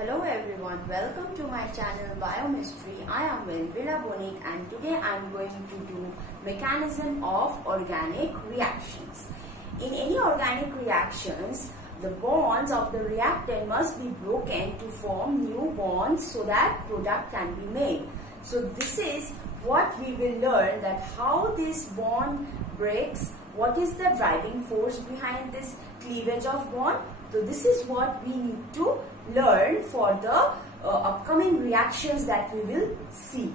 Hello everyone, welcome to my channel Biomystery. I am Venvila Bonik and today I am going to do mechanism of organic reactions. In any organic reactions, the bonds of the reactant must be broken to form new bonds so that product can be made. So this is what we will learn, that how this bond breaks, what is the driving force behind this cleavage of bond. So this is what we need to learn for the upcoming reactions that we will see.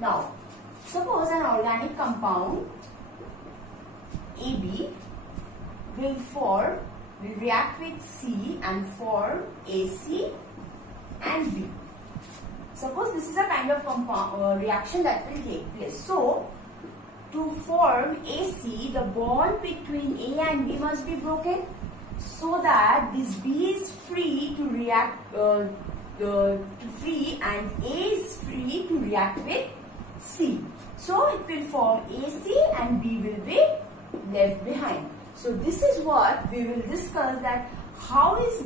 Now, suppose an organic compound AB will react with C and form AC and B. Suppose this is a kind of reaction that will take place. So, to form AC, the bond between A and B must be broken so that this B is free to react and A is free to react with C. So, it will form AC and B will be left behind. So, this is what we will discuss, that how is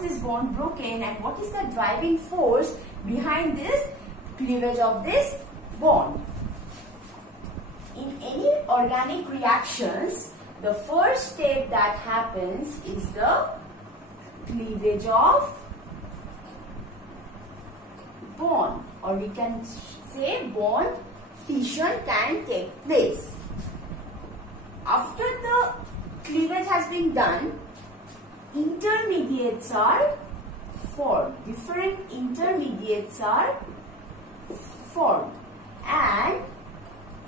this bond broken and what is the driving force behind this cleavage of this bond. In any organic reactions, the first step that happens is the cleavage of bond, or we can say bond fission can take place. After the cleavage has been done, intermediates are formed. Different intermediates are formed, and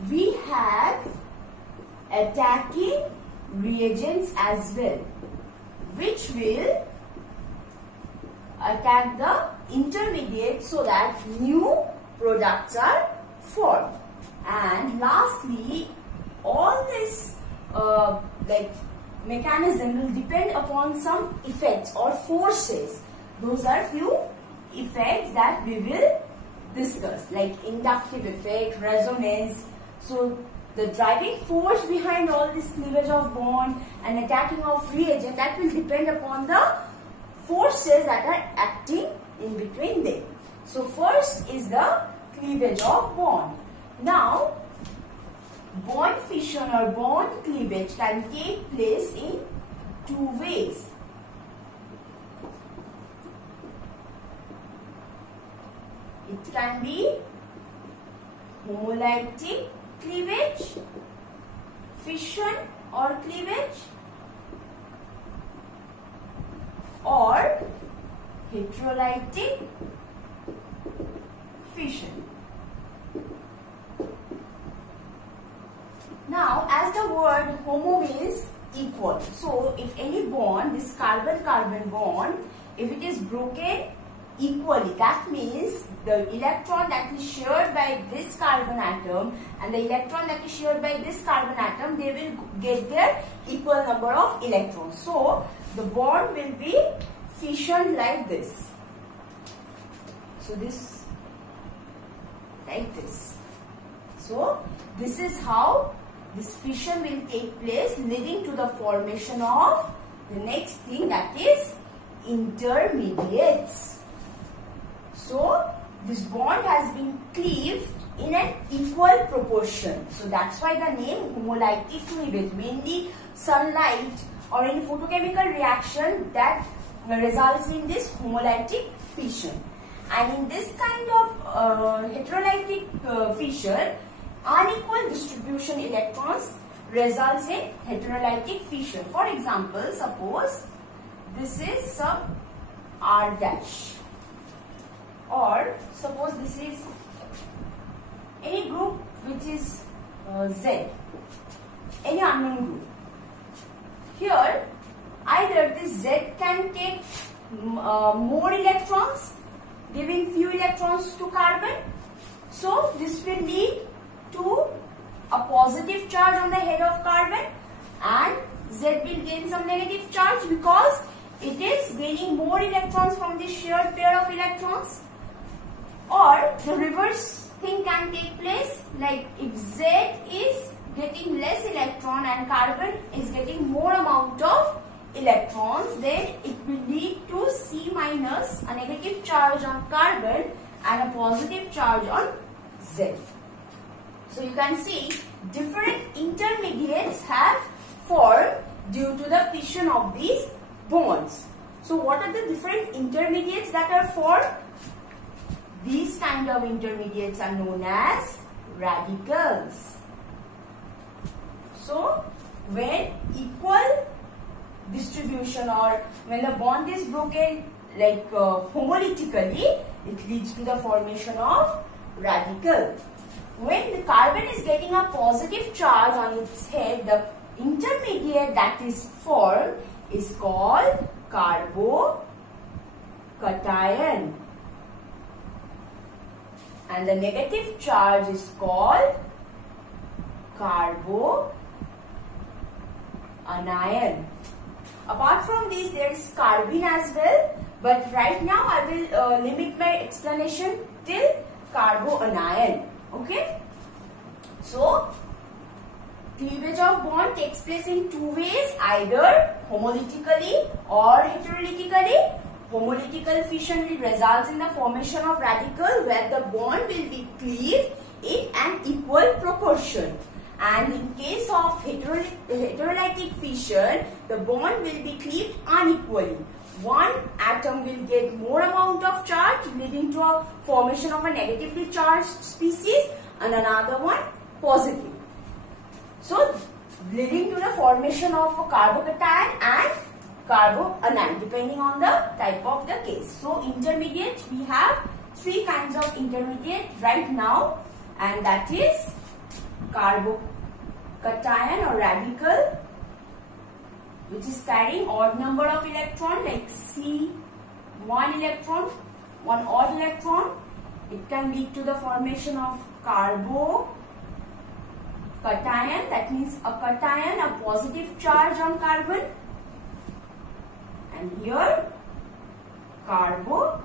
we have attacking reagents as well, which will attack the intermediate so that new products are formed. And lastly, all this mechanism will depend upon some effects or forces. Those are few effects that we will discuss, like inductive effect, resonance. So the driving force behind all this cleavage of bond and attacking of reagent, that will depend upon the forces that are acting in between them. So first is the cleavage of bond. Now, bond fission or bond cleavage can take place in two ways. It can be homolytic cleavage, fission or cleavage, or heterolytic fission. Now, as the word homo means equal, so if any bond, this carbon-carbon bond, if it is broken equally, that means the electron that is shared by this carbon atom and the electron that is shared by this carbon atom, they will get their equal number of electrons. So, the bond will be fission like this. So, this, like this. So, this is how this fission will take place, leading to the formation of the next thing, that is intermediates. So, this bond has been cleaved in an equal proportion. So, that's why the name homolytic cleavage. Mainly sunlight or any photochemical reaction that results in this homolytic fission. And in this kind of heterolytic fission, unequal distribution electrons results in heterolytic fission. For example, suppose this is some R dash, or suppose this is any group which is Z, any unknown group. Here, either this Z can take more electrons, giving few electrons to carbon. So, this will lead to a positive charge on the head of carbon, and Z will gain some negative charge because it is gaining more electrons from this shared pair of electrons. Or the reverse thing can take place, like if Z is getting electron and carbon is getting more amount of electrons, then it will lead to C minus, a negative charge on carbon and a positive charge on Z. So you can see different intermediates have formed due to the fission of these bonds. So what are the different intermediates that are formed? These kind of intermediates are known as radicals. So when equal distribution or when the bond is broken like homolytically, it leads to the formation of radical. When the carbon is getting a positive charge on its head, the intermediate that is formed is called carbocation. And the negative charge is called carboanion. Apart from these, there is carbene as well. But right now, I will limit my explanation till carboanion. Okay. So, cleavage of bond takes place in two ways, either homolytically or heterolytically. Homolytical fission will result in the formation of radical where the bond will be cleaved in an equal proportion. And in case of heterolytic fission, the bond will be cleaved unequally. One atom will get more amount of charge leading to a formation of a negatively charged species and another one positive. So, leading to the formation of a carbocation and carboanion depending on the type of the case. So, intermediates, we have three kinds of intermediate right now, and that is carbocation or radical, which is carrying odd number of electron like C, one electron, one odd electron. It can lead to the formation of carbocation, that means a cation, a positive charge on carbon, and here carboanion.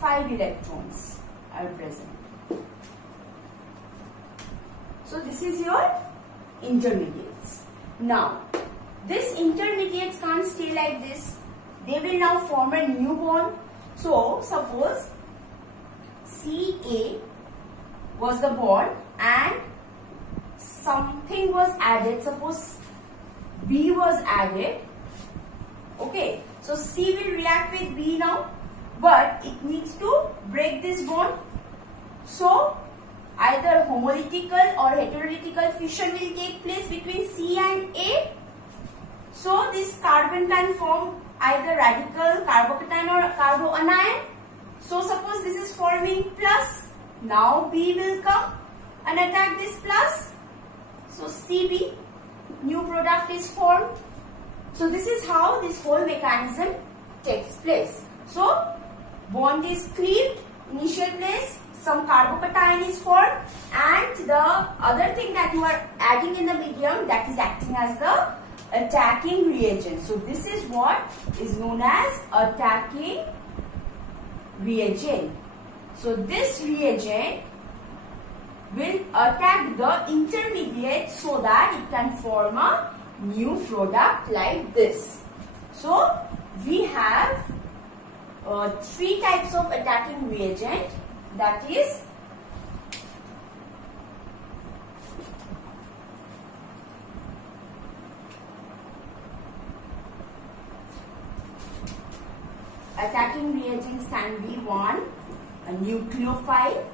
5 electrons are present. So this is your intermediates. Now, these intermediates can't stay like this. They will now form a new bond. So, suppose Ca was the bond and something was added. Suppose B was added. Okay. So, C will react with B now, but it needs to break this bond. So, either homolytical or heterolytical fission will take place between C and A. So, this carbon can form either radical, carbocation or carboanion. So, suppose this is forming plus. Now, B will come and attack this plus. So, Cb, new product is formed. So, this is how this whole mechanism takes place. So, bond is cleaved, initial place. Some carbocation is formed, and the other thing that you are adding in the medium, that is acting as the attacking reagent. So this is what is known as attacking reagent. So this reagent will attack the intermediate so that it can form a new product like this. So we have 3 types of attacking reagent. That is attacking reagents can be one, a nucleophile.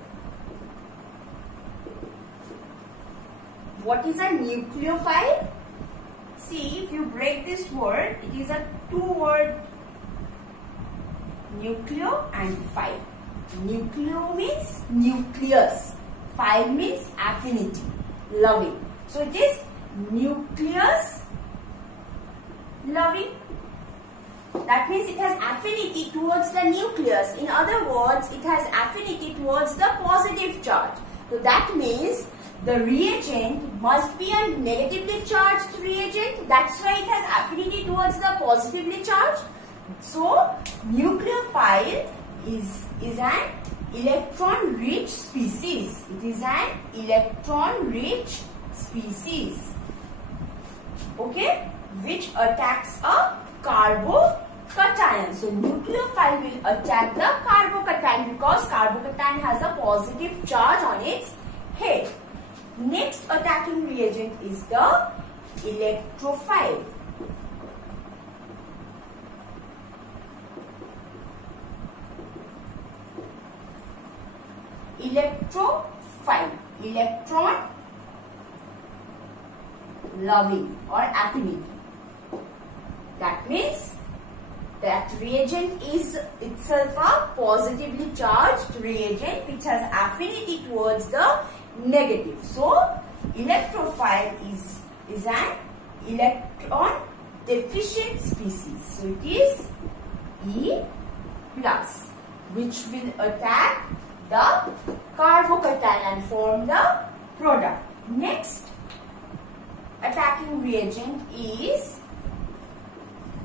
What is a nucleophile? See, if you break this word, it is a 2-word nucleo and phile. Nucleo means nucleus. Phile means affinity, loving. So it is nucleus loving. That means it has affinity towards the nucleus. In other words, it has affinity towards the positive charge. So that means the reagent must be a negatively charged reagent. That's why it has affinity towards the positively charged. So nucleophile is an electron rich species. It It is an electron-rich species. Okay, which attacks a carbocation. So nucleophile will attack the carbocation because carbocation has a positive charge on its head. Next attacking reagent is the electrophile. Electrophile, electron loving or affinity. That means that reagent is itself a positively charged reagent which has affinity towards the negative. So electrophile is an electron deficient species. So it is E plus, which will attack the carbocation and form the product. Next attacking reagent is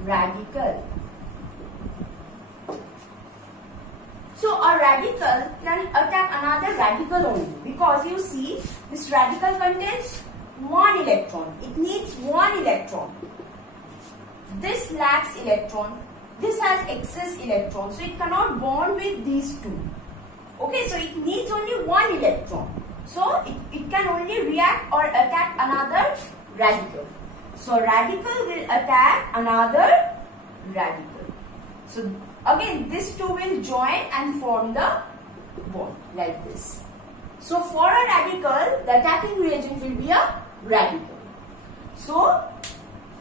radical. So a radical can attack another radical only because you see this radical contains one electron. It needs one electron. This lacks electron. This has excess electron. So it cannot bond with these two. Okay, so it needs only one electron. So it can only react or attack another radical. So radical will attack another radical. So again these two will join and form the bond like this. So for a radical, the attacking reagent will be a radical. So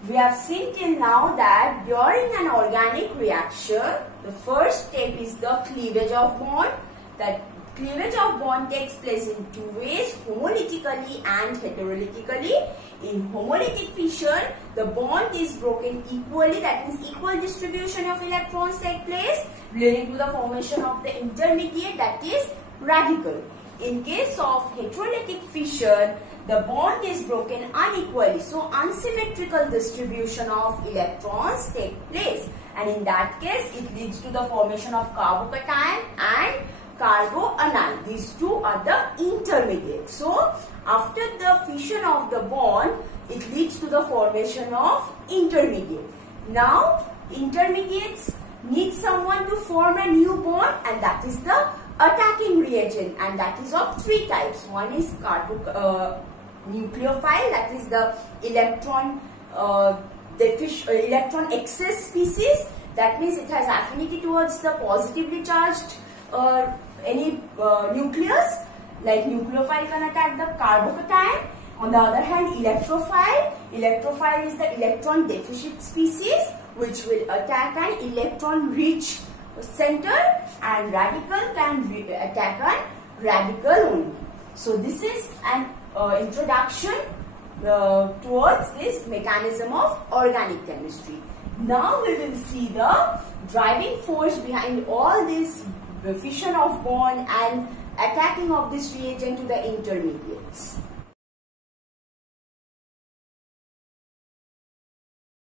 we have seen till now that during an organic reaction, the first step is the cleavage of bond. That cleavage of bond takes place in two ways, homolytically and heterolytically. In homolytic fission, the bond is broken equally, that means equal distribution of electrons take place, leading to the formation of the intermediate, that is radical. In case of heterolytic fission, the bond is broken unequally, so unsymmetrical distribution of electrons take place, and in that case it leads to the formation of carbocation and carboanion. These two are the intermediates. So after the fission of the bond, it leads to the formation of intermediate. Now intermediates need someone to form a new bond, and that is the attacking reagent, and that is of three types. One is nucleophile, that is the electron excess species. That means it has affinity towards the positively charged any nucleus. Like nucleophile can attack the carbocation. On the other hand, electrophile is the electron deficient species which will attack an electron rich center, and radical can attack a radical only. So this is an introduction towards this mechanism of organic chemistry. Now we will see the driving force behind all this fission of bond and attacking of this reagent to the intermediates.